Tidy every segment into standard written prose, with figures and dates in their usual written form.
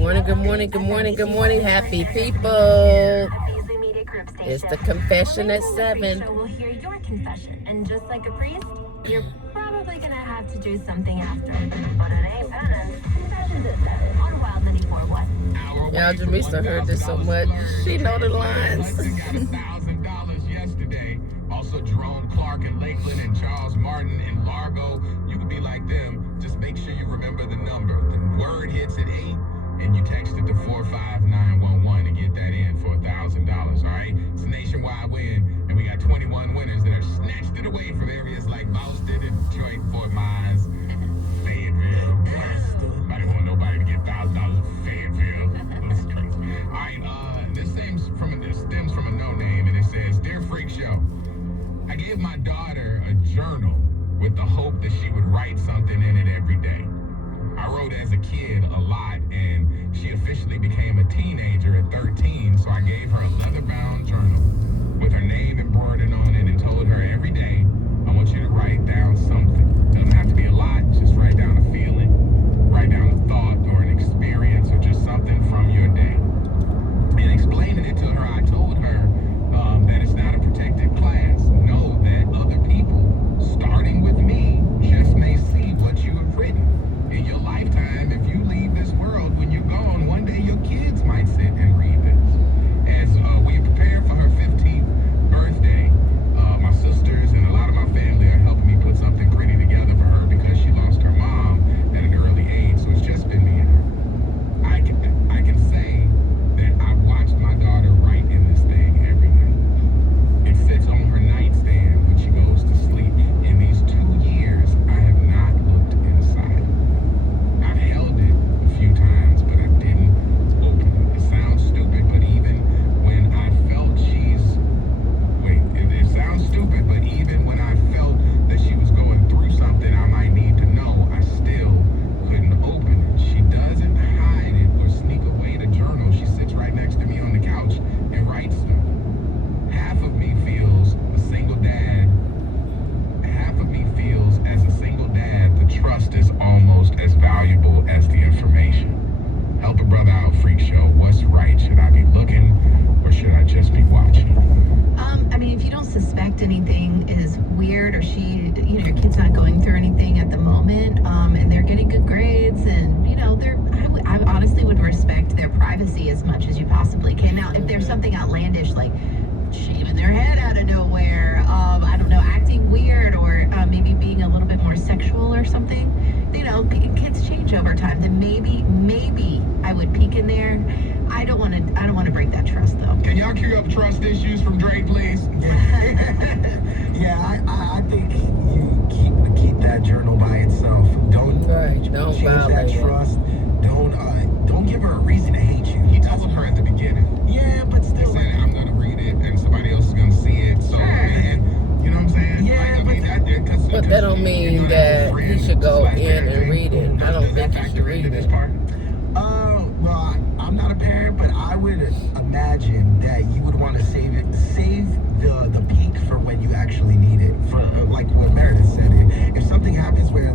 morning, good morning, good morning, good morning, happy people. It's the confession at 7. We'll hear your confession, and just like a priest, you're probably gonna have to do something after. But it ain't penance. Confessions at 7 on Wild 94.1. Y'all, Jamisa heard this so much. She know the lines. $1,000 yesterday. Also, Jerome Clark in Lakeland and Charles Martin in Largo. You could be like them. Just make sure you remember the number. The word hits at 8, and you text it to 45911 to get that in for $1,000. All right, it's a nationwide win, and we got 21 winners that have snatched it away from areas like Boston and Detroit, Fort Myers, Fayetteville. I didn't want nobody to get $1,000 for Fayetteville. This is crazy. All right, this stems from a no name, and it says, "Dear Freak Show, I gave my daughter a journal with the hope that she would write something in it every day. I wrote as a kid a lot, and she officially became a teenager at 13, so I gave her a leather-bound journal with her name embroidered on it and told her every day, I want you to write down something. Doesn't have to be a lot, just write down a feeling, write down a thought or an experience or just something from your day. In explaining it to her, I told her that it's not a protected class. Know that other people, starting with me, just may see what you have written. In your lifetime, if you leave this world, when you're gone, one day your kids might sit and read this." As we prepare for her 15th birthday, my sisters and a lot of my family are helping me put something pretty together for her because she lost her mom at an early age, so it's just been me and her. I can say that I've watched my daughter write in this thing every night. It sits on her nightstand when she goes to sleep. In these 2 years, I have not looked inside. I've held it a few times, but I didn't open it. It sounds stupid, but even when I felt it sounds stupid, but even when I felt that she was going through something I might need to know, I still couldn't open it. She doesn't hide it or sneak away the journal. She sits right next to me on the couch and writes something. Half of me feels as a single dad, the trust is almost as valuable as the information. Help a brother out, Freak Show. What's right? Should I be looking or should I just be watching? I mean, if you don't suspect anything is weird, or your kid's not going through anything at the moment, and they're getting good grades, and I honestly would respect their privacy as much as you possibly can. Now, if there's something outlandish like shaving their head out of nowhere, I don't know, acting weird, or maybe being a little bit more sexual or something, kids change over time. Then maybe I would peek in there. I don't want to break that trust, though. Can y'all cue up trust issues from Drake, please? Yeah, I think you keep that journal by itself. Don't change that trust. Don't give her a reason to hate you. He told her at the beginning. Yeah, but still. He said, I'm gonna read it and somebody else is gonna see it. So, man, you know what I'm saying? Yeah, But that don't mean that he should go in and read it. I don't think he should read it. Well, I'm not a parent, but I would imagine that you would want to save the peak for when you actually need it. For like what Meredith said, if something happens where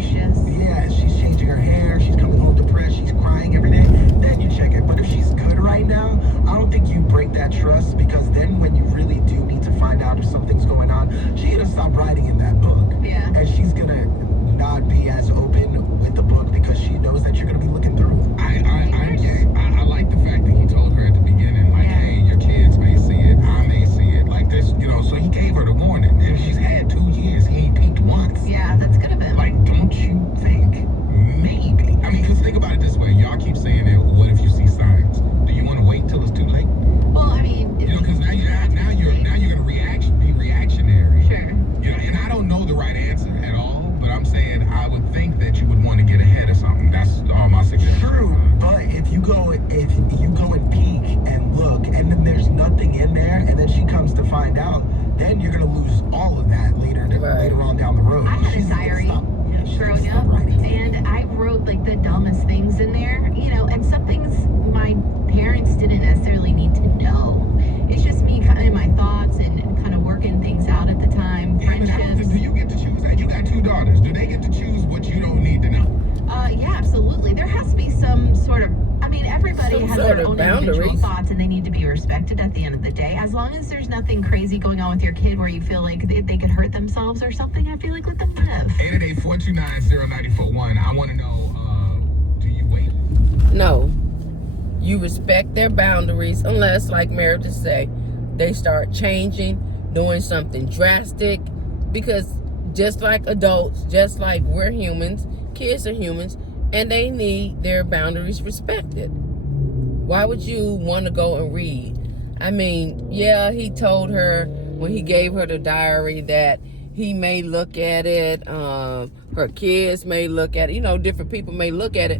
she's changing her hair, she's coming home depressed, she's crying every day, then you check it. But if she's good right now, I don't think you break that trust, because then when you really do need to find out if something's going on, she's gonna stop writing in that book. Yeah. And she's gonna not be as open with the book because she knows that you're gonna be looking through. I like the fact that he told her at the beginning, like, hey, your kids may see it, I may see it, like this, so he gave her the warning. And she's had 2 years, he ain't peeked once. Yeah, that's good of him. Like, don't you think maybe? I mean, because think about it this way. Y'all keep saying that, what if you see signs? Do you want to wait till it's too late? Well, I mean, because now you're gonna be reactionary. Sure. And I don't know the right answer at all, but I'm saying I would think that you would want to get ahead of something. That's all my suggestion. True, but if you go and peek and look, and then there's nothing in there, and then she comes to find out, then you're gonna lose all of that later on down the road. I had a diary growing up, and I wrote like the dumbest things in there, and some things my parents didn't necessarily need to know. It's just me kind of in my thoughts and kind of working things out at the time. Friendships. Do you get to choose that? You got 2 daughters. Do they get to choose what you don't need to know? Yeah, absolutely. There has to be some sort of, know their the own individual boundaries. thoughts, and they need to be respected at the end of the day. As long as there's nothing crazy going on with your kid where you feel like they could hurt themselves or something, I feel like let them live. 888-429-0941. I want to know, do you wait? No. You respect their boundaries unless, like Meredith say, they start changing, doing something drastic. Because just like adults, just like we're humans, kids are humans, and they need their boundaries respected. Why would you want to go and read? I mean, yeah, he told her when he gave her the diary that he may look at it, her kids may look at it, different people may look at it,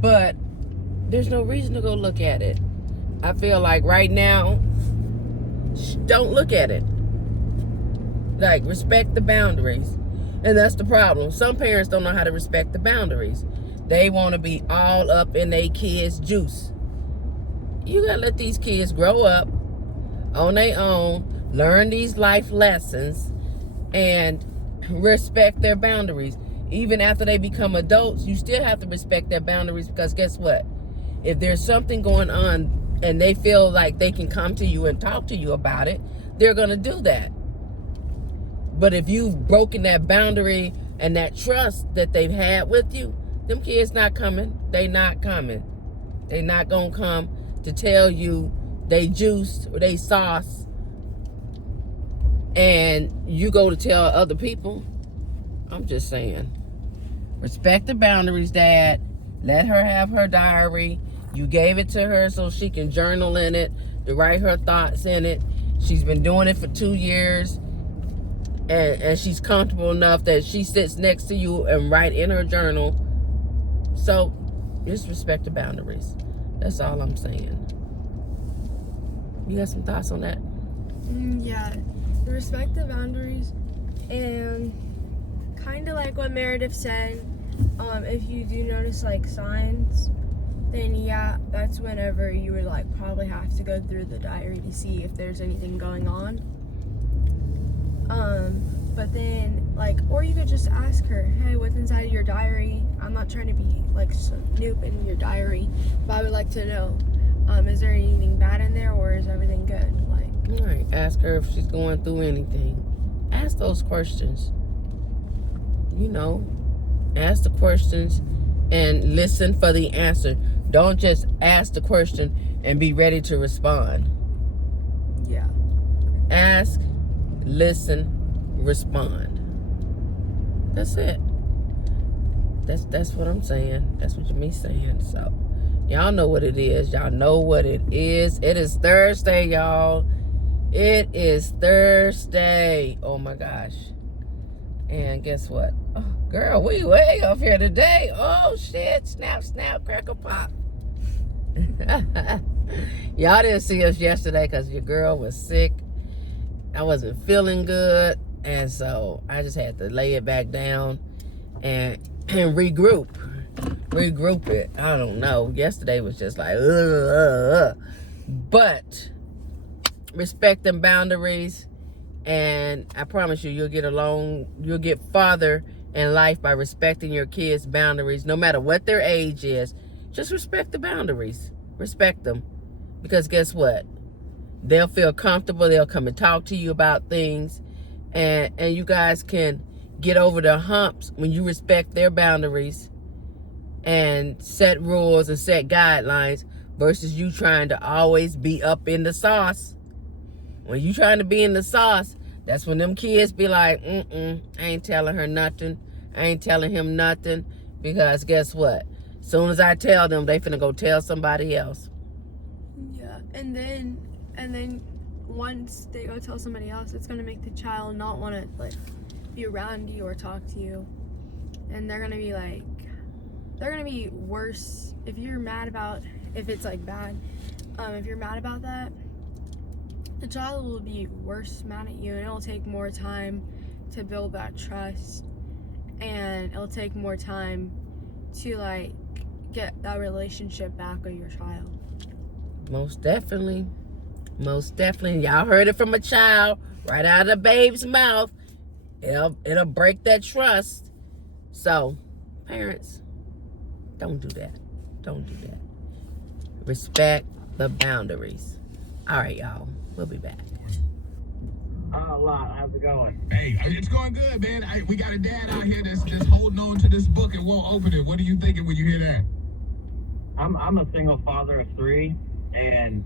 but there's no reason to go look at it. I feel like right now, don't look at it. Like, respect the boundaries. And that's the problem. Some parents don't know how to respect the boundaries. They want to be all up in their kids' juice. You got to let these kids grow up on their own, learn these life lessons, and respect their boundaries. Even after they become adults, you still have to respect their boundaries, because guess what? If there's something going on and they feel like they can come to you and talk to you about it, they're going to do that. But if you've broken that boundary and that trust that they've had with you, them kids not coming. They not coming. They not going to come to tell you they juiced or they sauce, and you go to tell other people. I'm just saying. Respect the boundaries, Dad. Let her have her diary. You gave it to her so she can journal in it, to write her thoughts in it. She's been doing it for 2 years. And she's comfortable enough that she sits next to you and write in her journal. So, just respect the boundaries. That's all I'm saying. You got some thoughts on that? Yeah, respect the boundaries, and kind of like what Meredith said, if you do notice like signs, then yeah, that's whenever you would like probably have to go through the diary to see if there's anything going on. But then like, or you could just ask her, hey, what's inside of your diary? I'm not trying to be like snooping in your diary, but I would like to know, is there anything bad in there, or is everything good? Like, All right, ask her if she's going through anything. Ask those questions. Ask the questions and listen for the answer. Don't just ask the question and be ready to respond. yeah. Ask, listen, respond. That's it. That's what I'm saying. That's what me saying. So, y'all know what it is. Y'all know what it is. It is Thursday, y'all. It is Thursday. Oh my gosh. And guess what? Oh, girl, we way up here today. Oh shit. Snap, snap, crackle pop. Y'all didn't see us yesterday because your girl was sick. I wasn't feeling good. And so I just had to lay it back down and regroup it. I don't know. Yesterday was just like, but respect them boundaries, and I promise you, you'll get farther in life by respecting your kids' boundaries, no matter what their age is. Just respect the boundaries. Respect them, because guess what? They'll feel comfortable. They'll come and talk to you about things, and you guys can get over the humps when you respect their boundaries and set rules and set guidelines, versus you trying to always be up in the sauce. When you trying to be in the sauce, that's when them kids be like, I ain't telling her nothing. I ain't telling him nothing. Because guess what? Soon as I tell them, they finna go tell somebody else. Yeah, and then once they go tell somebody else, it's gonna make the child not want to like be around you or talk to you, and they're gonna be worse if you're mad about, if it's like bad, if you're mad about that, the child will be worse mad at you, and it'll take more time to build that trust, and it'll take more time to like get that relationship back with your child. Most definitely. Y'all heard it from a child, right out of the babe's mouth. It'll break that trust. So, parents, don't do that. Don't do that. Respect the boundaries. All right, y'all. We'll be back. How's it going? Hey, it's going good, man. We got a dad out here that's holding on to this book and won't open it. What are you thinking when you hear that? I'm a single father of 3, and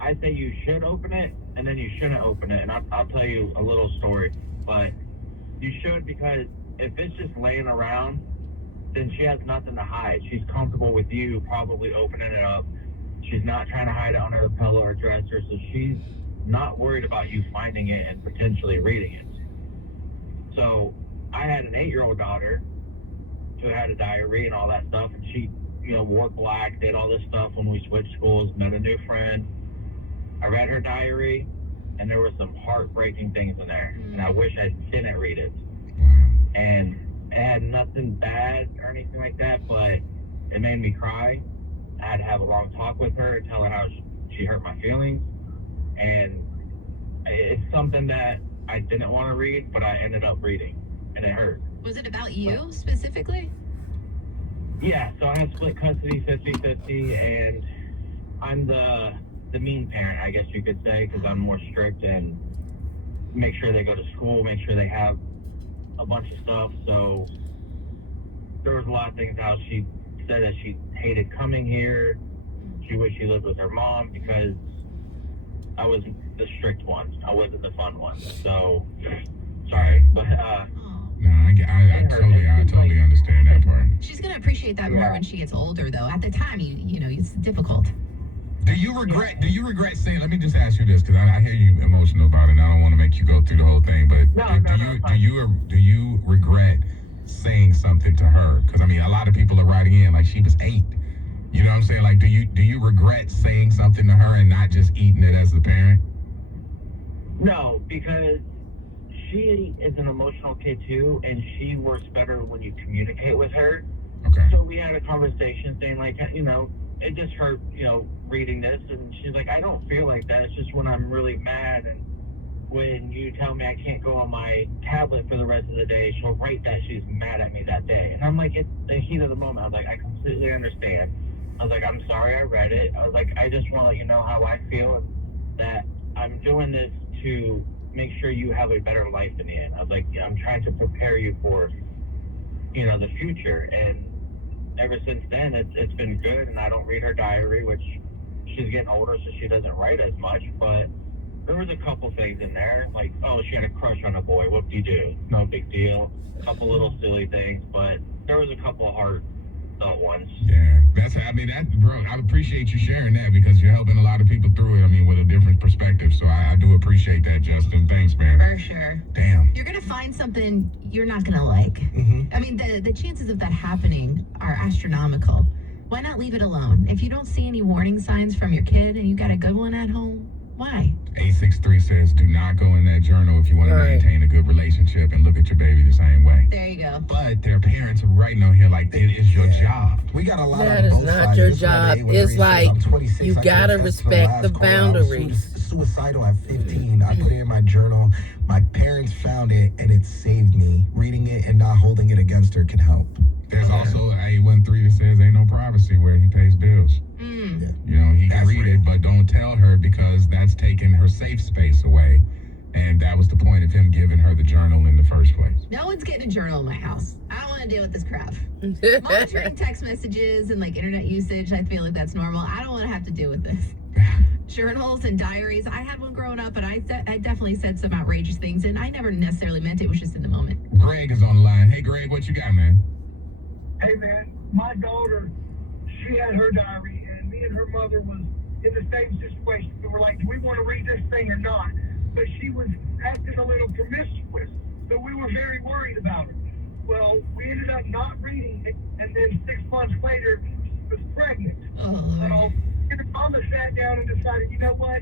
I say you should open it, and then you shouldn't open it. And I'll tell you a little story, but you should, because if it's just laying around, then she has nothing to hide. She's comfortable with you probably opening it up. She's not trying to hide it under the pillow or dresser, so she's not worried about you finding it and potentially reading it. So I had an 8-year-old daughter who had a diary and all that stuff, and she, wore black, did all this stuff when we switched schools, met a new friend. I read her diary, and there were some heartbreaking things in there, and I wish I didn't read it. And it had nothing bad or anything like that, but it made me cry. I had to have a long talk with her and tell her how she hurt my feelings. And it's something that I didn't want to read, but I ended up reading, and it hurt. Was it about you specifically? Yeah, so I have split custody 50-50, and I'm the mean parent, I guess you could say, because I'm more strict and make sure they go to school, make sure they have a bunch of stuff. So there was a lot of things how she said that she hated coming here. She wished she lived with her mom because I was the strict one. I wasn't the fun one. So sorry, but No, I totally understand that part. She's gonna appreciate that more when she gets older, though. At the time, it's difficult. Do you regret saying? Let me just ask you this, because I hear you emotional about it, and I don't want to make you go through the whole thing. But do you regret saying something to her? Because I mean, a lot of people are writing in like she was 8. You know what I'm saying? Like, do you regret saying something to her and not just eating it as the parent? No, because she is an emotional kid too, and she works better when you communicate with her. Okay. So we had a conversation saying like, it just hurt, reading this, and she's like, I don't feel like that. It's just when I'm really mad, and when you tell me I can't go on my tablet for the rest of the day, she'll write that she's mad at me that day. And I'm like, it's the heat of the moment. I was like, I completely understand. I was like, I'm sorry I read it. I was like, I just want to let you know how I feel, and that I'm doing this to make sure you have a better life in the end. I was like, I'm trying to prepare you for, the future. And ever since then, it's been good, and I don't read her diary, which she's getting older, so she doesn't write as much, but there was a couple things in there, like, oh, she had a crush on a boy, whoop-de-doo, no big deal, a couple little silly things, but there was a couple of heartfelt ones. Yeah, bro, I appreciate you sharing that, because you're helping a lot of people through it, I mean, with a different perspective, so I do appreciate that, Justin. Thanks, man. For sure. Damn. You're gonna find something you're not gonna like. Mm-hmm. I mean, the chances of that happening are astronomical. Why not leave it alone? If you don't see any warning signs from your kid and you got a good one at home, why? 863 says, do not go in that journal if you want to maintain a good relationship and look at your baby the same way. There you go. But their parents are writing on here like it is your job. We got a lot That of is both not sides. your This job. Friday, when It's Reese like, said, I'm 26, you I gotta confessed to respect the last caller. I was boundaries. Suicidal at 15. I put it in my journal. My parents found it, and it saved me. Reading it and not holding it against her can help. There's also 813 that says ain't no privacy where he pays bills. He can read it, but don't tell her, because that's taking her safe space away. And that was the point of him giving her the journal in the first place. No one's getting a journal in my house. I don't want to deal with this crap. Monitoring text messages and internet usage, I feel like that's normal. I don't want to have to deal with this. Journals and diaries. I had one growing up, and I definitely said some outrageous things, and I never necessarily meant it. It was just in the moment. Greg is on the line. Hey, Greg, what you got, man? Hey, man, my daughter, she had her diary, and me and her mother was in the same situation. We were like, do we want to read this thing or not? But she was acting a little promiscuous, so we were very worried about her. Well, we ended up not reading it, and then 6 months later, she was pregnant. So Mama sat down and decided, you know what,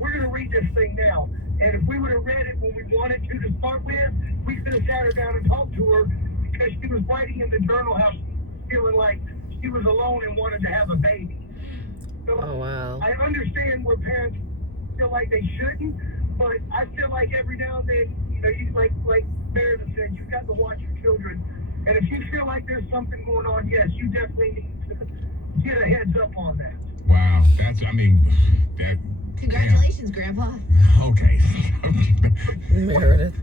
we're going to read this thing now. And if we would have read it when we wanted to start with, we could have sat her down and talked to her, because she was writing in the journal how she was feeling like she was alone and wanted to have a baby. So Oh, wow. I understand where parents feel like they shouldn't, but I feel like every now and then, you like Meredith said, you've got to watch your children. And if you feel like there's something going on, yes, you definitely need to get a heads up on that. Wow. That's, I mean, that. Congratulations, Grandpa. Okay. Meredith.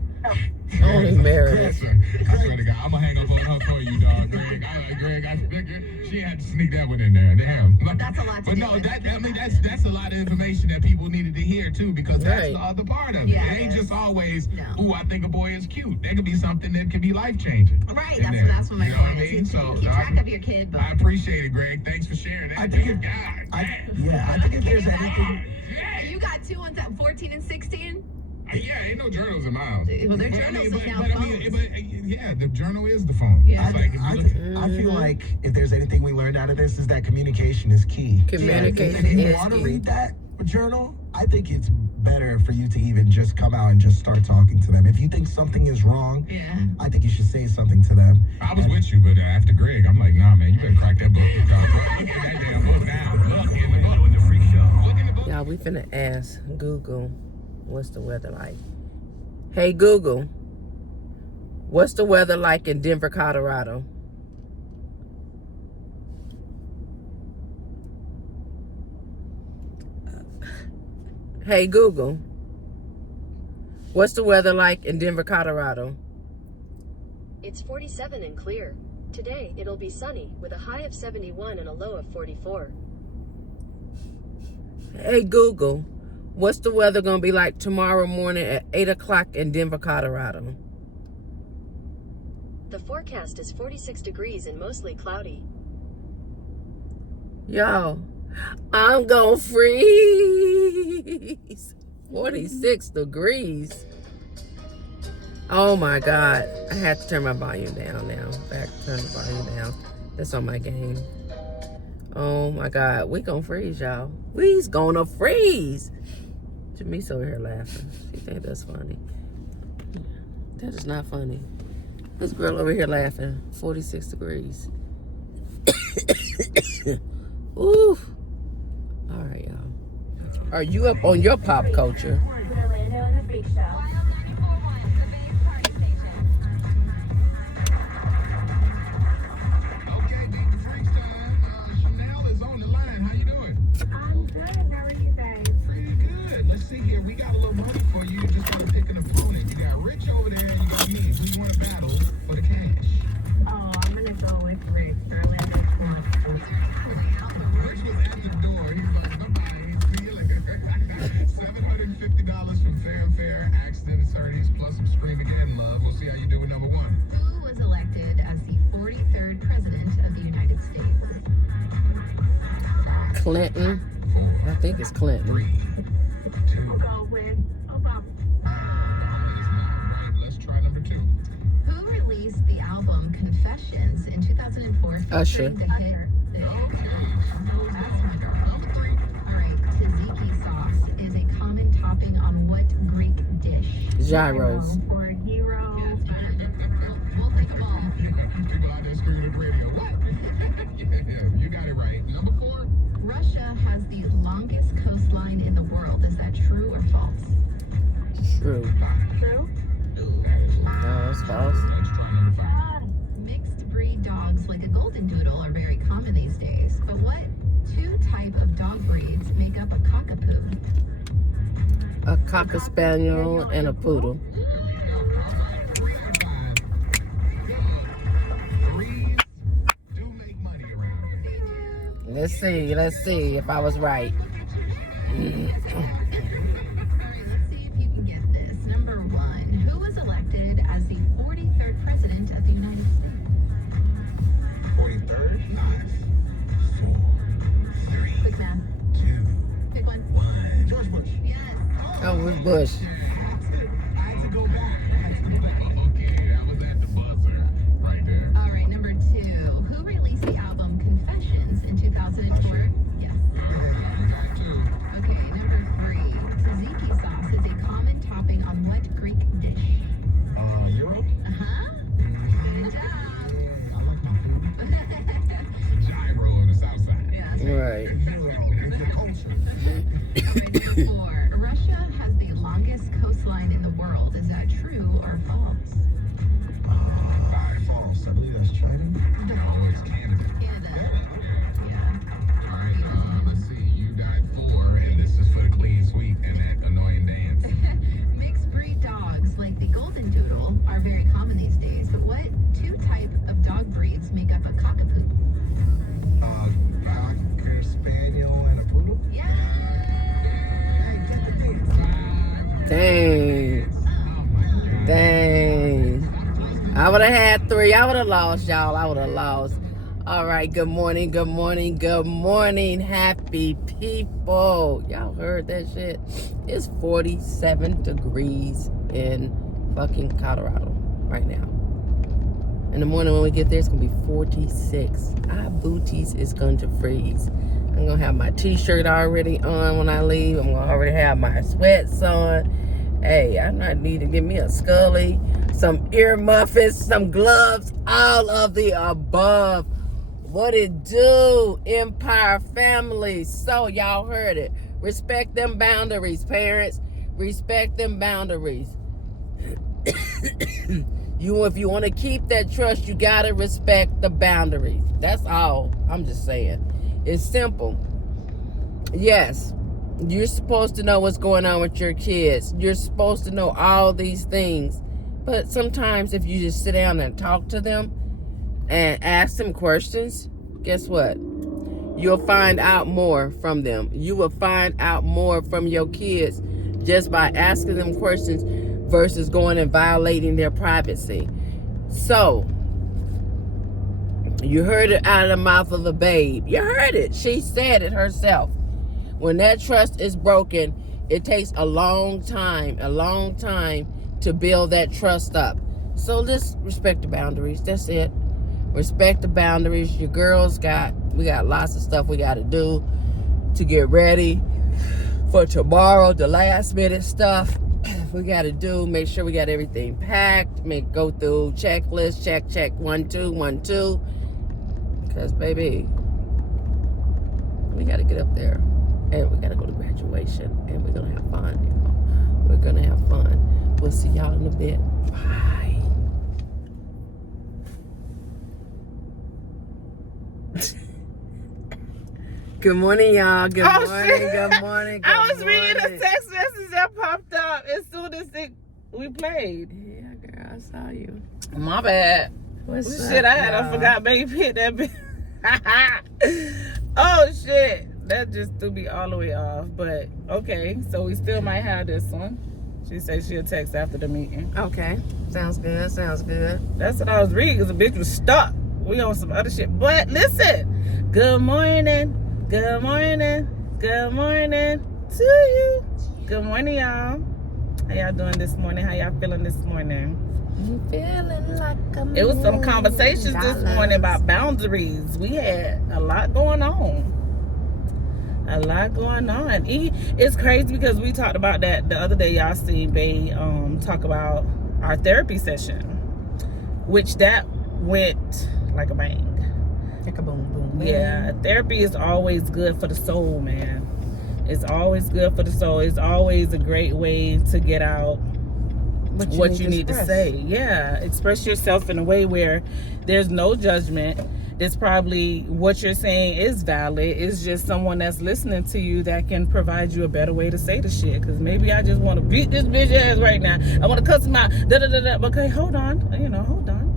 Only Meredith. I swear to God, I'm gonna hang up on her for you, dog, Greg. She had to sneak that one in there. Damn. That's a lot to But do no, with. that's a lot of information that people needed to hear too, because that's Right. the other part of it. Yeah, It ain't it just is. always, No. ooh, I think a boy is cute. That could be something that could be life changing. Right, in that's there. what my You know what I point mean? is. So Keep track of your kid, but I appreciate it, Greg. Thanks for sharing that. I think Good it- God. I think if there's anything, you got 2 ones at 14 and 16? Yeah, ain't no journals in my house. Well, they're But journals but, is now but, phones. yeah, the journal is the phone. Yeah. It's like, if you look, I feel like if there's anything we learned out of this is that communication is key. Communication If you is want to key. read that journal, I think it's better for you to even just come out and just start talking to them. If you think something is wrong, Yeah. I think you should say something to them. I was with you, but after Greg, I'm like, nah, man, you better crack that book. Look at that damn book now. Look in the book. The freak show. Look in the book. Y'all, we finna ask Google, what's the weather like? Hey, Google, what's the weather like in Denver, Colorado? Hey, Google, what's the weather like in Denver, Colorado? It's 47 and clear. Today, it'll be sunny with a high of 71 and a low of 44. Hey, Google, what's the weather gonna be like tomorrow morning at 8 o'clock in Denver, Colorado? The forecast is 46 degrees and mostly cloudy. Y'all, I'm gonna freeze. 46 degrees. Oh my God. I had to turn my volume down now. Back, turn the volume down. That's on my game. Oh my God. We gonna freeze, y'all. We's gonna freeze. Jami's over here laughing. She think that's funny. That is not funny. This girl over here laughing. 46 degrees. Ooh. All right, y'all. Are you up on your pop culture? Okay, Big Freaks time. Chanel is on the line. How you doing? I'm good. How are you guys? Pretty good. Let's see here. We got a little money for you. You just gotta pick an opponent. You got Rich over there, and you got me. Who you want to battle for the cash? Oh, I'm gonna go with Rick. Orlando wants Rich was at the door. He was like, bye-bye. See you later. $750 from Fanfare, Accident Attorneys, plus some Scream Again love. We'll see how you do with number one. Who was elected as the 43rd president of the United States? Clinton. 4, I think it's Clinton. 3, 2. We'll go with Obama. Right, let's try number 2. Who released the album Confessions in 2004 Usher. featuring the hit? That's my girl. Number 3. All right, tzatziki sauce is a common topping on what Greek dish? Gyros. For Hero. Yeah, it's fine. We'll take them all. People out there screaming at the radio. What? Yeah, you got it right. Number 4. Russia has the longest coastline in the world. Is that true or false? True. True. No, it's false. Let's try number 5. Mixed breed dogs like a golden doodle are very common these days. But what 2 type of dog breeds make up a cockapoo? A cocker spaniel and a poodle. 3 out of 5. Threes do make money around here. Let's see if I was right. All right, let's see if you can get this. Number 1. Who was elected as the 43rd president of the United States? 43rd? 5, 4, 3, Quick math. 2, Pick one. 1. George Bush. Yes. Oh, it was Bush. I had to go back. Okay, that was at the buzzer. Right there. All right, number 2. Who released the album Confessions in 2004? Yes. We got 2. Okay, number 3. Tzatziki sauce is a common topping on what Greek dish? Euro? Uh-huh. Good job. Gyro on the south side. Yeah, that's right. Right. Euro is the culture. Number 4. Russia has the longest coastline in the world. Is that true or false? False. I believe that's China. Oh, it's Canada. Canada. Yeah. All right, let's see. 3. I would have lost, y'all. I would have lost. All right. Good morning. Good morning. Good morning, happy people. Y'all heard that shit? It's 47 degrees in fucking Colorado right now. In the morning when we get there, it's going to be 46. Our booties is going to freeze. I'm going to have my t-shirt already on when I leave. I'm going to already have my sweats on. Hey, I might need to get me a Scully, some ear muffins, some gloves, all of the above. What it do, Empire family? So y'all heard it. Respect them boundaries, parents. Respect them boundaries. If you want to keep that trust, you got to respect the boundaries. That's all. I'm just saying. It's simple. Yes, you're supposed to know what's going on with your kids. You're supposed to know all these things. But sometimes if you just sit down and talk to them and ask them questions, guess what? You'll find out more from them. You will find out more from your kids just by asking them questions versus going and violating their privacy. So, you heard it out of the mouth of the babe. You heard it. She said it herself. When that trust is broken, it takes a long time to build that trust up. So just respect the boundaries. That's it. Respect the boundaries. Your girls we got lots of stuff we got to do to get ready for tomorrow. The last minute stuff we got to do. Make sure we got everything packed. Go through checklist. Check 1 2 1 2. Because baby, we got to get up there, and we got to go to graduation, and we're gonna have fun. We're gonna have fun. We'll see y'all in a bit. Bye. Good morning, y'all. Good morning. Shit. Good morning. Good I was reading morning. a text message that popped up as soon as we played. Yeah, girl, I saw you. My bad. What's up, Shit, I y'all? forgot baby hit that bit. Oh shit. That just threw me all the way off. But okay, so we still might have this one. She said she'll text after the meeting. Okay. Sounds good. Sounds good. That's what I was reading because the bitch was stuck. We on some other shit. But listen, good morning. Good morning. Good morning to you. Good morning, y'all. How y'all doing this morning? How y'all feeling this morning? You feeling like a It was some conversations this $1,000,000. morning about boundaries. We had a lot going on. A lot going on. It's crazy because we talked about that the other day. Y'all seen Bae talk about our therapy session, which that went like a bang. Like a boom, boom. Yeah, therapy is always good for the soul, man. It's always good for the soul. It's always a great way to get out what you need to say. Yeah, express yourself in a way where there's no judgment. It's probably what you're saying is valid. It's just someone that's listening to you that can provide you a better way to say the shit. Because maybe I just want to beat this bitch ass right now. I want to cuss him out. Okay, hold on. Hold on.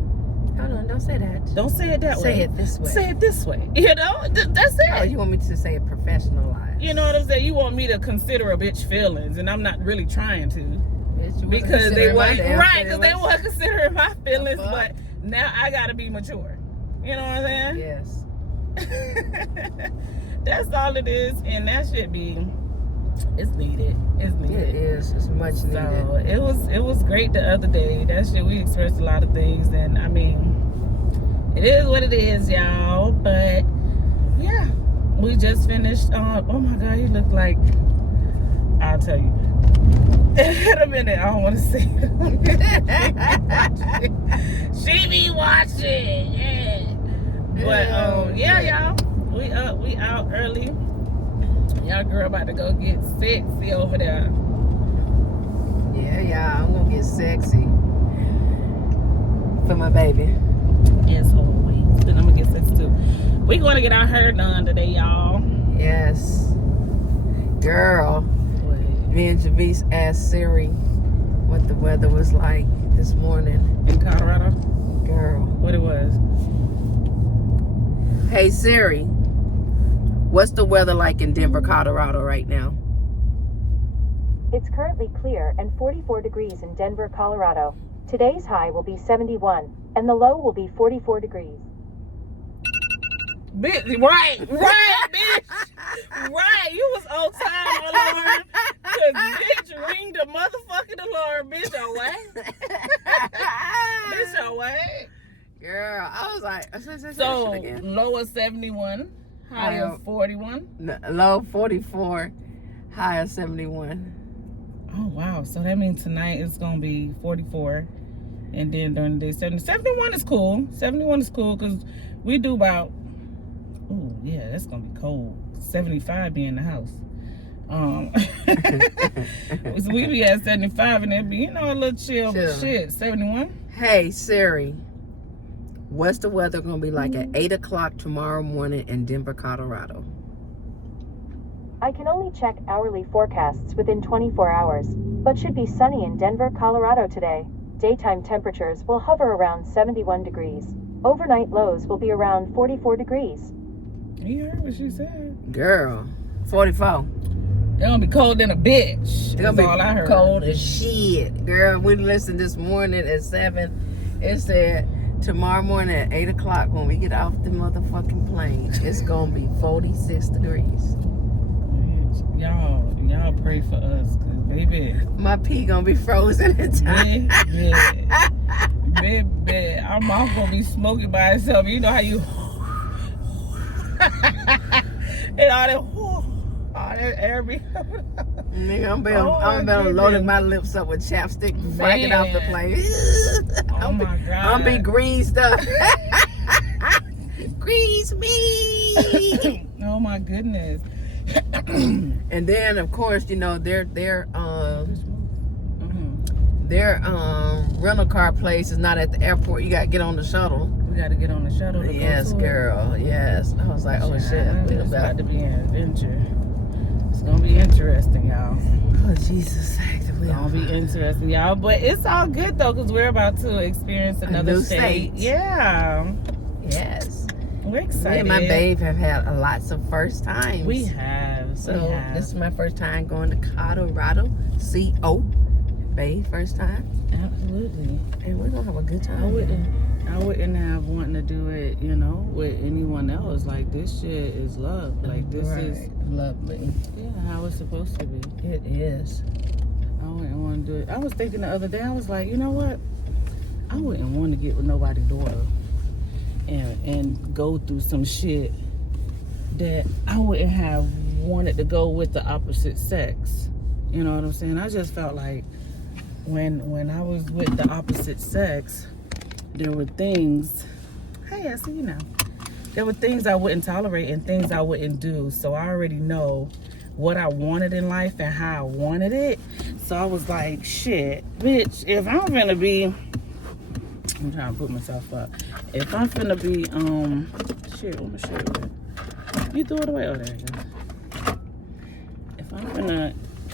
Don't say that. Don't say it that way. Say it this way. Say it this way. That's it. Oh, you want me to say it professionalized? You know what I'm saying? You want me to consider a bitch feelings, and I'm not really trying to. Bitch, Because they weren't right, because they weren't. weren't considering my feelings, but now I gotta be mature. You know what I'm saying? Yes. That's all it is, and that should be. It's needed. It's needed. It is. It's much needed. So it was great the other day. That shit, we expressed a lot of things, and I mean, it is what it is, y'all. But yeah, we just finished. Oh my God, you look like. I'll tell you. In a minute, I don't want to say it. She be watching, yeah. But yeah, y'all, we out early. Y'all girl about to go get sexy over there. Yeah, y'all, I'm gonna get sexy for my baby. As always, then I'm gonna get sexy too. We gonna get our hair done today, y'all. Yes, girl. Me and Javis asked Siri what the weather was like this morning In Colorado? Girl. What it was? Hey Siri, what's the weather like in Denver, Colorado right now? It's currently clear and 44 degrees in Denver, Colorado. Today's high will be 71, and the low will be 44 degrees. Bitch, right, bitch. Right, you was on time, alarm. Cause bitch, ring the motherfucking alarm, bitch, away. Bitch, away. Girl, I was like, So, low of 71, high of 41. Low 44, high of 71. Oh, wow. So that means tonight it's going to be 44. And then during the day, 70. 71 is cool. 71 is cool because we do about, oh, yeah, that's going to be cold. 75 be in the house. So we be at 75 and it be, you know, a little chill. But shit, 71. Hey, Siri. What's the weather going to be like at 8 o'clock tomorrow morning in Denver, Colorado? I can only check hourly forecasts within 24 hours, but should be sunny in Denver, Colorado today. Daytime temperatures will hover around 71 degrees. Overnight lows will be around 44 degrees. You heard what she said. Girl, 44. They're going to be cold than a bitch. They're going to be all I heard. Cold as shit. Girl, we listened this morning at 7. It said, tomorrow morning at 8 o'clock when we get off the motherfucking plane, it's gonna be 46 degrees. Y'all pray for us, cause baby, my pee gonna be frozen in time. Baby, our mouth gonna be smoking by itself. You know how you and all that air be. Nigga, I'm better loading my lips up with chapstick before I get off the plane. Oh my God. I'm be green stuff. Grease me. Oh my goodness. And then of course, you know, their rental car place is not at the airport. You gotta get on the shuttle. We gotta get on the shuttle to yes, go to girl. it. Yes. I was like, oh shit. It's about to be an adventure. It's gonna be interesting, y'all. Oh Jesus. It's gonna be interesting, y'all. But it's all good though, because we're about to experience another state. Yeah. Yes. We're excited. Me and my babe have had lots of first times. We have. So this is my first time going to Colorado. C-O. Babe, first time. Absolutely. And we're gonna have a good time. I wouldn't have wanting to do it, you know, with anyone else. Like, this shit is love. Like, this is lovely. Yeah, how it's supposed to be. It is. I wouldn't want to do it. I was thinking the other day, I was like, you know what? I wouldn't want to get with nobody's daughter and go through some shit that I wouldn't have wanted to go with the opposite sex. You know what I'm saying? I just felt like when I was with the opposite sex, there were things, hey, I see you now. There were things I wouldn't tolerate and things I wouldn't do. So I already know what I wanted in life and how I wanted it. So I was like, shit, bitch, if I'm gonna be, I'm trying to put myself up. If I'm finna be, shit, what my shit with? You threw it away. Oh, there you go.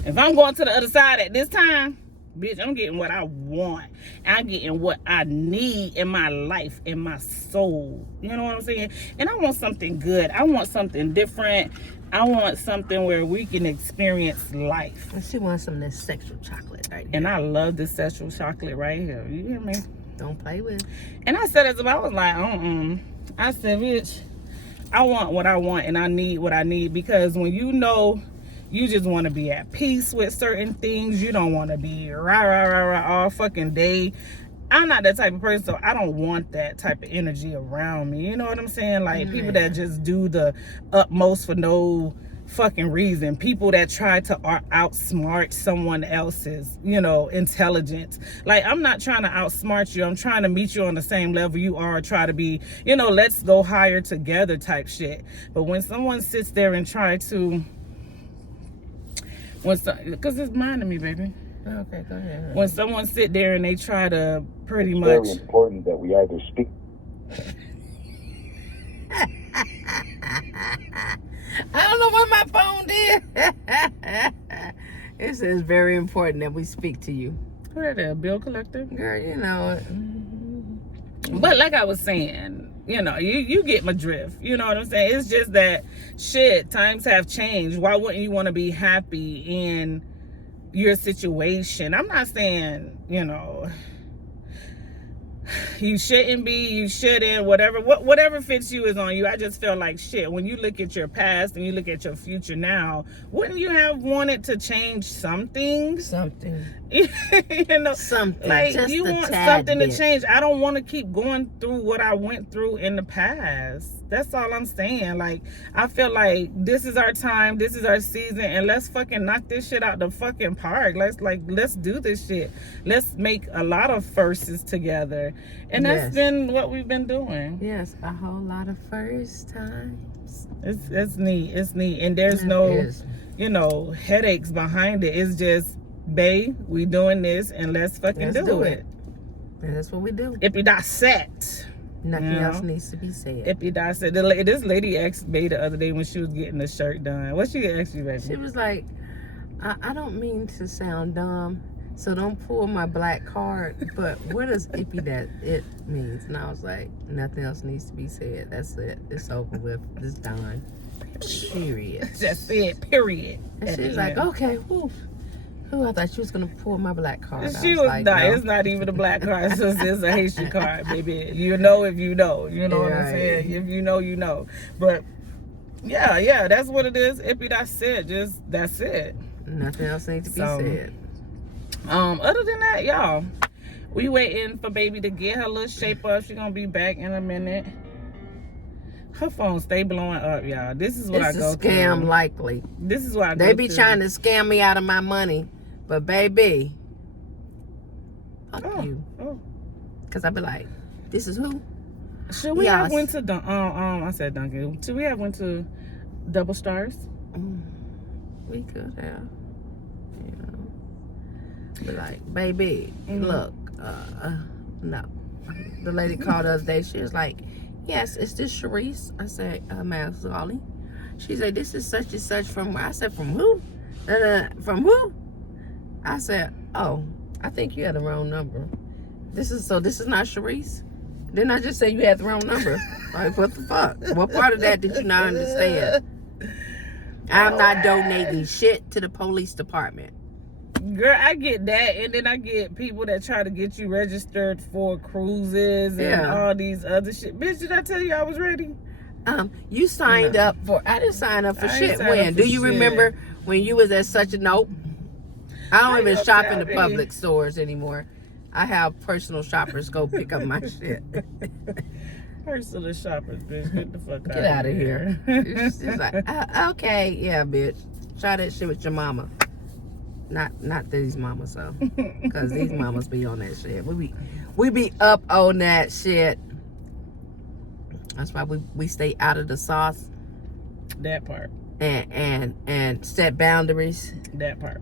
If I'm going to the other side at this time, bitch, I'm getting what I want. I'm getting what I need in my life, in my soul. You know what I'm saying? And I want something good. I want something different. I want something where we can experience life. And she wants some of this sexual chocolate right here. And I love this sexual chocolate right here. You hear me? Don't play with it. And I said, as if I was like, I said, bitch, I want what I want and I need what I need, because when you know you just want to be at peace with certain things, you don't want to be rah all fucking day. I'm not that type of person, so I don't want that type of energy around me. You know what I'm saying? Like, people that just do the utmost for no fucking reason. People that try to outsmart someone else's, you know, intelligence. Like, I'm not trying to outsmart you. I'm trying to meet you on the same level you are. Try to be, you know, let's go higher together type shit. But when someone sits there and try to, because it's minding me, baby. Okay, go ahead. When someone sit there and they try to pretty much. It's very important that we either speak. I don't know what my phone did. It says very important that we speak to you. What are they, a bill collector? Girl, you know it. But like I was saying, you know, you get my drift. You know what I'm saying? It's just that shit, times have changed. Why wouldn't you want to be happy in your situation? I'm not saying, you know, you shouldn't be, you shouldn't, whatever fits you is on you. I just feel like shit. When you look at your past and you look at your future now, wouldn't you have wanted to change something? Something. You know, something. Like just you want something to change. I don't want to keep going through what I went through in the past. That's all I'm saying. Like, I feel like this is our time, this is our season, and let's fucking knock this shit out the fucking park. Let's do this shit. Let's make a lot of firsts together. And that's been what we've been doing. Yes, a whole lot of first times. It's neat. It's neat. And there's no, you know, headaches behind it. It's just, babe, we doing this and let's fucking do it. And that's what we do. If you dissect. Nothing else needs to be said. If you dissect. This lady asked me the other day when she was getting the shirt done. What she asked you, baby? She was like, I don't mean to sound dumb, so don't pull my black card, but what does ippy that it means? And I was like, nothing else needs to be said. That's it. It's over with. It's done. Period. Just it. Period. And she was like, okay, whew. Ooh, I thought she was gonna pull my black card. She was like, no. It's not even a black card. It's a Haitian card, baby. You know if you know. You know what I'm saying? If you know, you know. But yeah, that's what it is. Ippy, that's it. Just that's it. Nothing else needs to be said. Other than that, y'all, we waiting for baby to get her little shape up. She gonna be back in a minute. Her phone stay blowing up, y'all. This is what I go through. It's a scam, likely. This is what I go They be trying to scam me out of my money, but baby, fuck you. Cause I be like, this is who? Should we have went to I said Dunkin'. Should we have went to Double Stars? We could have. You know. Be like, baby, look, no. The lady called the other day. She was like, yes, is this Reese? I said, ma'am, Solly. She said, this is such and such from where? I said, from who? From who? I said, oh, I think you had the wrong number. This is not Sharice? Didn't I just say you had the wrong number? Like, what the fuck? What part of that did you not understand? I'm not donating shit to the police department. Girl, I get that, and then I get people that try to get you registered for cruises and all these other shit. Bitch, did I tell you I was ready? You signed up for, I didn't sign up for shit. When? Do you remember when you was at such a nope? I don't even shop in the public stores anymore. I have personal shoppers go pick up my shit. Personal shoppers, bitch. Get the fuck Get out of here. It's like, okay, yeah, bitch. Try that shit with your mama. Not these mamas, though. Because these mamas be on that shit. We be up on that shit. That's why we stay out of the sauce. That part. And set boundaries. That part.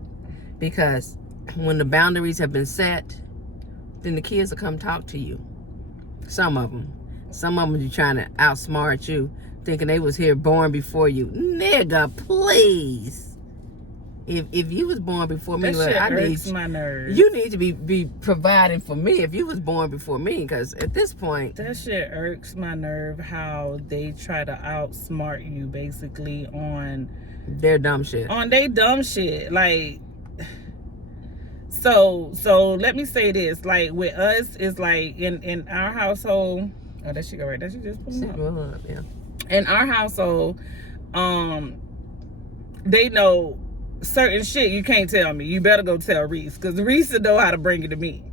Because when the boundaries have been set, then the kids will come talk to you. Some of them are trying to outsmart you, thinking they was here born before you. Nigga, please. If you was born before me, my nerves. You need to be providing for me if you was born before me, because at this point, that shit irks my nerve how they try to outsmart you basically on their dumb shit. On their dumb shit. Like, so let me say this. Like, with us, it's like in our household. Oh, that shit go right. That shit just pulled up. Yeah. In our household, they know certain shit you can't tell me. You better go tell Reese, because Reese will know how to bring it to me.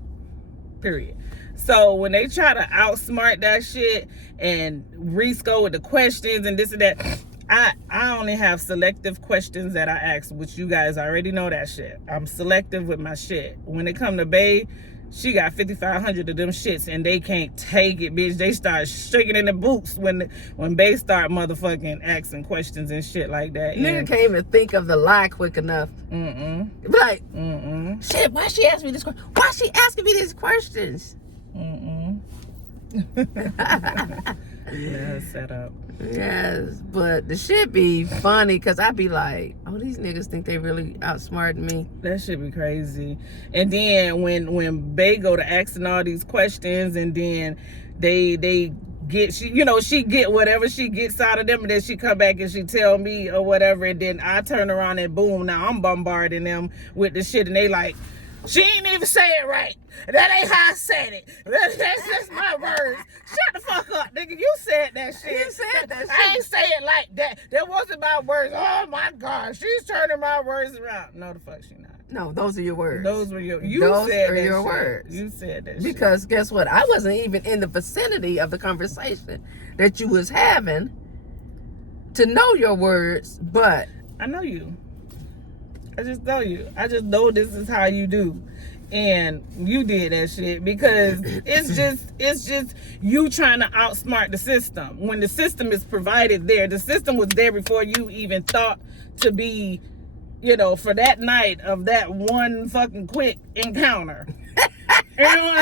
Period. So when they try to outsmart that shit and Reese go with the questions and this and that, I only have selective questions that I ask, which you guys already know that shit. I'm selective with my shit. When it come to Bae, she got 5,500 of them shits and they can't take it, bitch. They start shaking in the boots when Bae start motherfucking asking questions and shit like that. Nigga can't even think of the lie quick enough. Like, shit, why she asking me this question? Why she asking me these questions? Yeah, set up. Yes, but the shit be funny because I be like, oh, these niggas think they really outsmarting me. That shit be crazy. And then when Bae go to asking all these questions, and then they get, she get whatever she gets out of them, and then she come back and she tell me or whatever, and then I turn around and boom, now I'm bombarding them with the shit, and they like, She ain't even say it right. That ain't how I said it. That's my words. Shut the fuck up, nigga. You said that shit. You said that shit. I ain't say it like that. That wasn't my words. Oh my God, she's turning my words around. No, the fuck she not. No, those are your words. Those were your. Those said are that your shit. words. You said that. Because guess what? I wasn't even in the vicinity of the conversation that you was having to know your words, but I know you. I just know you. I just know this is how you do. And you did that shit because it's just you trying to outsmart the system. When the system is provided there, the system was there before you even thought to be, for that night of that one fucking quick encounter. You know what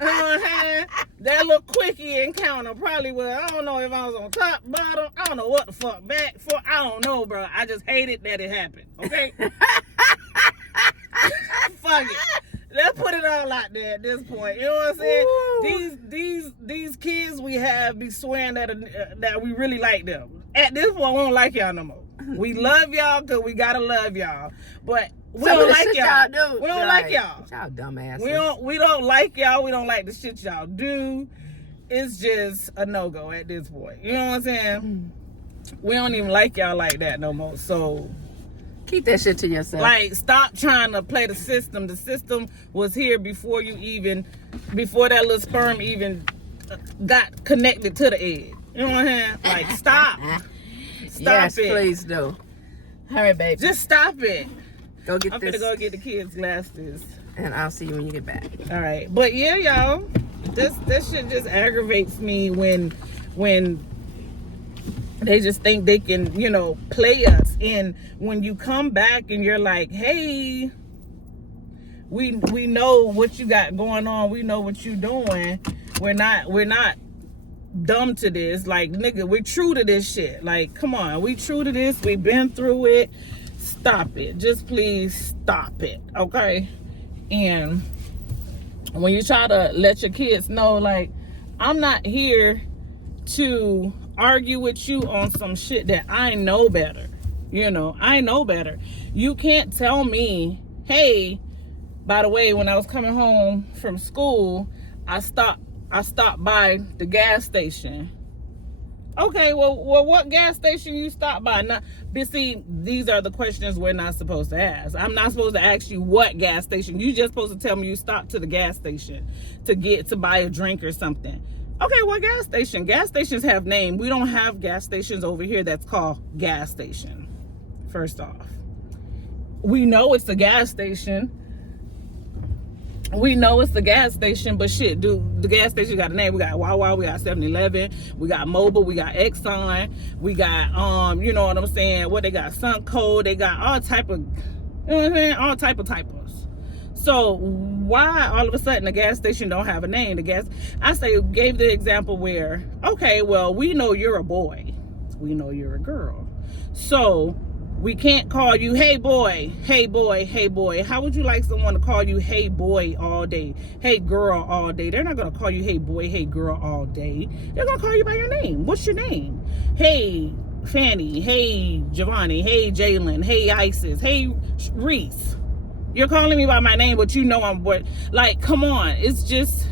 I'm saying? That little quickie encounter probably was, I don't know if I was on top, bottom, I don't know what the fuck, back, for, I don't know, bro. I just hated that it happened, okay? Fuck it. Let's put it all out there at this point. You know what I'm saying? These kids we have be swearing that we really like them. At this point, we don't like y'all no more. We love y'all because we gotta love y'all, but we don't like y'all. We don't like y'all. Y'all dumbasses. We don't like y'all. We don't like the shit y'all do. It's just a no-go at this point. You know what I'm saying? We don't even like y'all like that no more. So keep that shit to yourself. Like, stop trying to play the system. The system was here before before that little sperm even got connected to the egg. You know what I'm saying? Like, stop. Yes, it. Please do. All right, baby. Just stop it. Go get I'm this. finna go get the kids' glasses. And I'll see you when you get back. All right. But yeah, y'all, this shit just aggravates me when they just think they can, play us. And when you come back and you're like, hey, we know what you got going on. We know what you doing. We're not dumb to this. Like, nigga, we're true to this shit. Like, come on. We true to this. We've been through it. Stop it. Just please stop it. Okay? And when you try to let your kids know, like, I'm not here to argue with you on some shit that I know better. I know better. You can't tell me, hey, by the way, when I was coming home from school, I stopped by the gas station. Okay, well, what gas station you stopped by? But see, these are the questions we're not supposed to ask. I'm not supposed to ask you what gas station. You just supposed to tell me you stopped to the gas station to buy a drink or something. Okay, what gas station? Gas stations have name. We don't have gas stations over here that's called gas station. First off, we know it's a gas station. We know it's the gas station, but shit, dude, the gas station got a name. We got Wawa, we got 7-Eleven, we got Mobil, we got Exxon, we got, you know what I'm saying? What they got? Sunco, they got all type of, you know what I'm saying? All type of typos. So why all of a sudden the gas station don't have a name? I gave the example where, okay, well, we know you're a boy. We know you're a girl. So we can't call you, hey boy, hey boy, hey boy. How would you like someone to call you hey boy all day, hey girl all day? They're not going to call you hey boy, hey girl all day. They're going to call you by your name. What's your name? Hey Fany, hey Giovanni, hey Jalen, hey Isis, hey Reese. You're calling me by my name, but you know I'm boy. Like, come on. It's just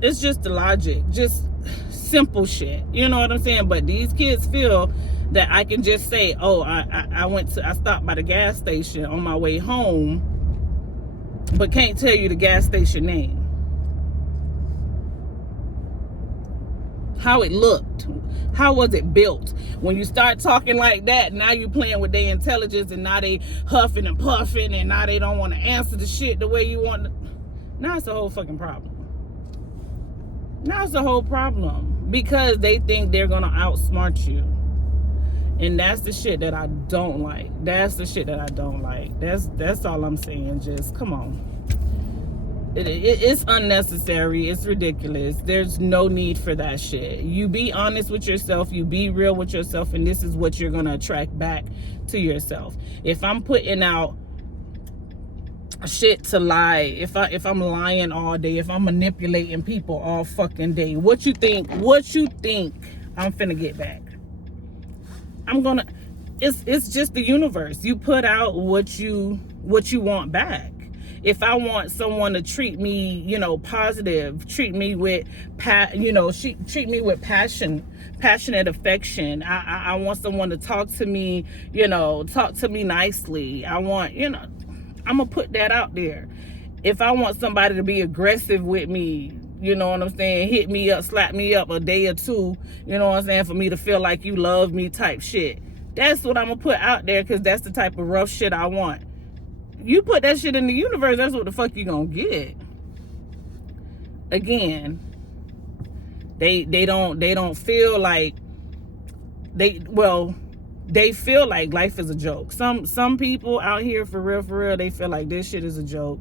the logic. Just simple shit. You know what I'm saying? But these kids feel that I can just say, oh, I stopped by the gas station on my way home, but can't tell you the gas station name. How it looked. How was it built? When you start talking like that, now you playing with their intelligence, and now they huffing and puffing, and now they don't want to answer the shit the way you want to. Now it's a whole fucking problem. Now it's a whole problem because they think they're going to outsmart you. And that's the shit that I don't like. That's the shit that I don't like. That's all I'm saying. Just come on. It's unnecessary. It's ridiculous. There's no need for that shit. You be honest with yourself. You be real with yourself. And this is what you're going to attract back to yourself. If I'm putting out shit to lie, if I'm lying all day, if I'm manipulating people all fucking day, what you think I'm finna get back? It's just the universe. You put out what you what you want back. If I want someone to treat me, you know, positive, treat me with, treat me with passionate affection. I want someone to talk to me, you know, talk to me nicely. I want, you know, I'm gonna put that out there. If I want somebody to be aggressive with me, you know what I'm saying, hit me up, slap me up a day or two, you know what I'm saying, for me to feel like you love me type shit, that's what I'm gonna put out there, because that's the type of rough shit I want. You put that shit in the universe, that's what the fuck you gonna get. Again, they don't feel like they feel like life is a joke. Some people out here for real, they feel like this shit is a joke,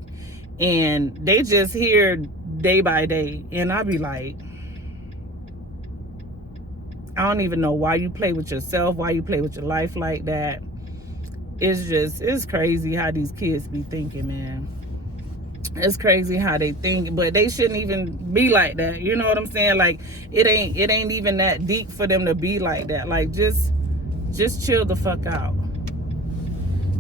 and they just here day by day. And I be like, I don't even know why you play with yourself, why you play with your life like that. It's crazy how these kids be thinking, man. It's crazy how they think, but they shouldn't even be like that. You know what I'm saying? Like, it ain't even that deep for them to be like that. Like, just chill the fuck out.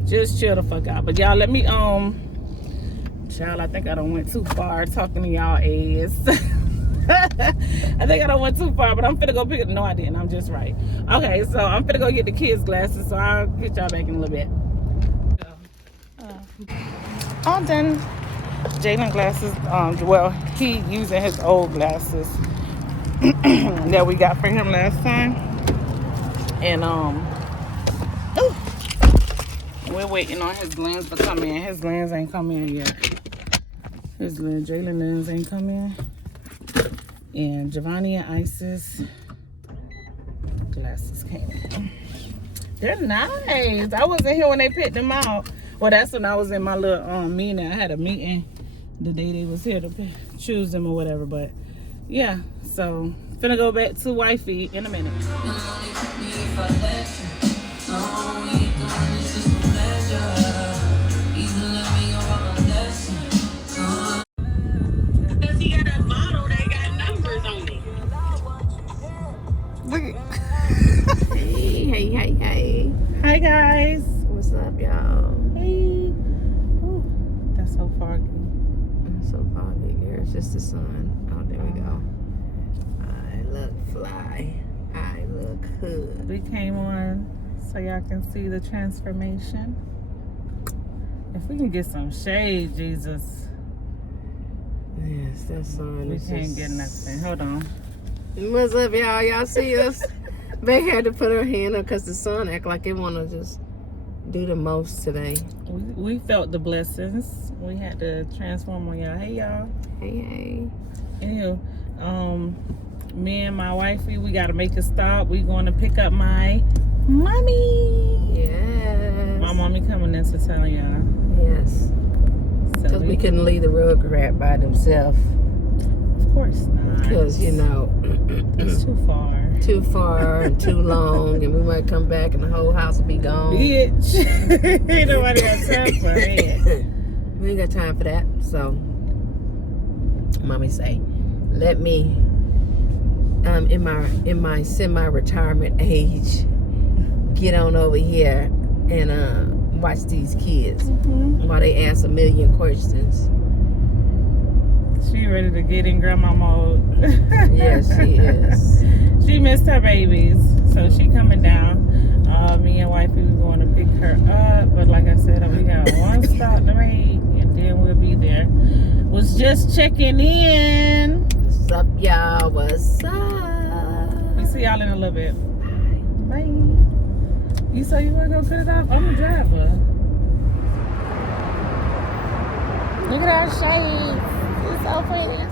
Just chill the fuck out. But y'all, let me child, I think I done went too far talking to y'all ass. I think I done went too far, but I'm finna go pick it. No, I didn't. I'm just right. Okay, so I'm finna go get the kids' glasses, so I'll get y'all back in a little bit. All done. Jalen glasses, well, he using his old glasses that we got for him last time. And we're waiting on his lens to come in. His lens ain't come in yet. Jalen lens ain't come in. And Giovanni and Isis glasses came in. They're nice. I wasn't here when they picked them out. Well, that's when I was in my little meeting. I had a meeting the day they was here to choose them or whatever. But yeah, so finna go back to wifey in a minute. Because he got a model, they got numbers on it. Look. Hey. Hi guys. What's up, y'all? Hey. Ooh, that's so foggy. It's so foggy here. It's just the sun. Oh, there we go. I look fly. I look good. We came on so y'all can see the transformation. If we can get some shade, Jesus. Yes, that sun We is can't just... get nothing. Hold on. What's up, y'all? Y'all see us? They had to put her hand up because the sun act like it want to just do the most today. We felt the blessings. We had to transform on y'all. Hey, y'all. Hey. Anywho, me and my wifey, we got to make a stop. We going to pick up my mommy. Yes. My mommy coming in to tell y'all. Yes. Because So we couldn't leave the Rugrat by themselves. Of course not. Because, you know, it's too far. Too far and too long, and we might come back and the whole house will be gone. Bitch. Ain't nobody got time for it. We ain't got time for that. So, mommy say, let me, in my semi-retirement age, get on over here and watch these kids while they ask a million questions. She ready to get in grandma mode. Yes, she is. She missed her babies, so she coming down. Me and wifey, we going to pick her up, but like I said, we got one stop to make, and then we'll be there. Was just checking in. What's up, y'all? What's up? We see y'all in a little bit. Bye. You say you want to go cut it off? I'm the driver. Look at our shade. It's so pretty.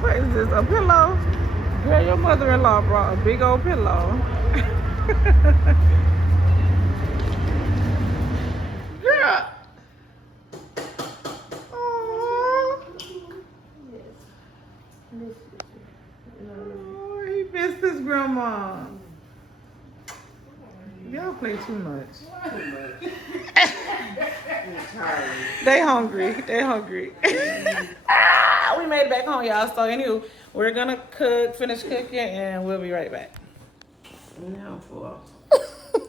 What is this? A pillow? Girl, your mother-in-law brought a big old pillow. Girl. Oh, he missed his grandma. Y'all play too much. They hungry. They hungry. We made it back home, y'all. So anywho, we're gonna finish cooking, and we'll be right back. Now for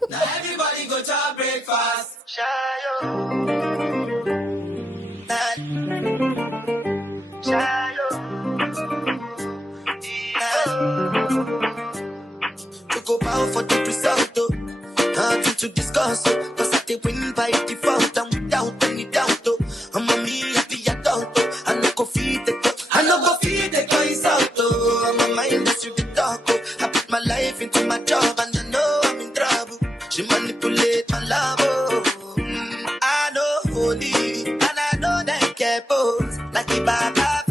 Now everybody go to breakfast. Shayo. To go bow for the result, oh. Nothing to discuss, oh. Cause I did win by default and without any doubt, oh. I'm a me happy adult, oh. I no go feed the girl, I no go feed the guys out, oh. I'm a mind that's with the talk, oh. I put my life into my job and I know I'm in trouble. She manipulate my love, oh. I know holy and I know that care pose like the Baba.